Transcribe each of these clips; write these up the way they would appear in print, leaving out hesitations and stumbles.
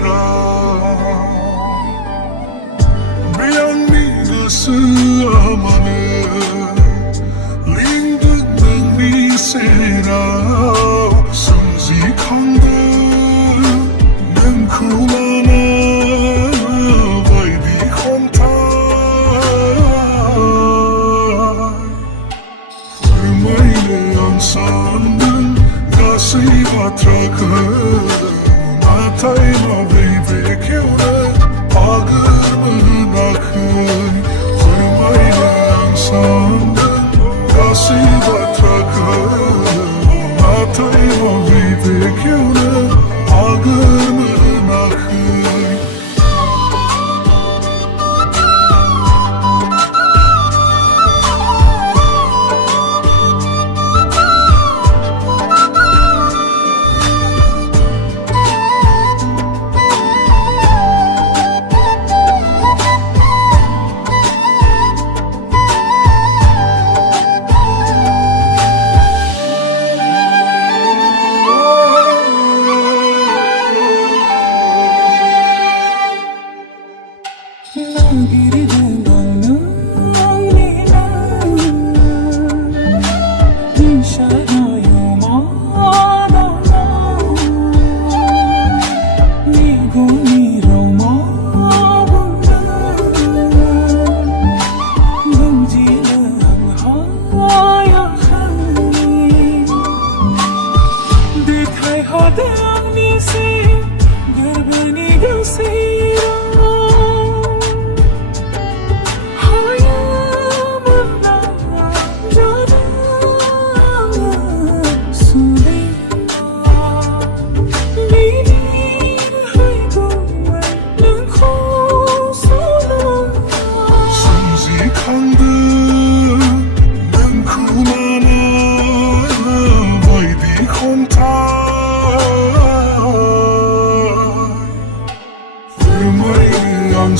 sera Bir Angni Gwswa Lingduk nangni sera Somzikhangdo Nangkhu lana Baidi khonthai Forumaile ang sandang Gasai bathrakho Nathai mabei bekeuna Agar manakhai Forumaile ang sandang Gasai bathrakho Nathai mabei bekeuna Agar manakhai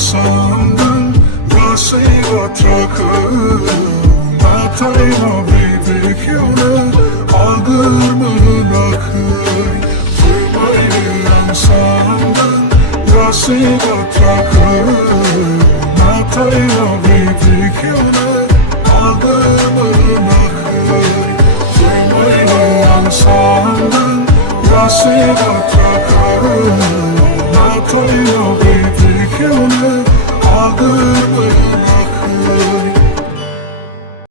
Sandang gasai bathrakho Nathai mabei bekeuna agar manakhai Forumaile ang sandang gasai bathrakho Nathai mabei bekeuna agar manakhai Forumaile ang sandang gasai bathrakho Nathai mabei bekeuna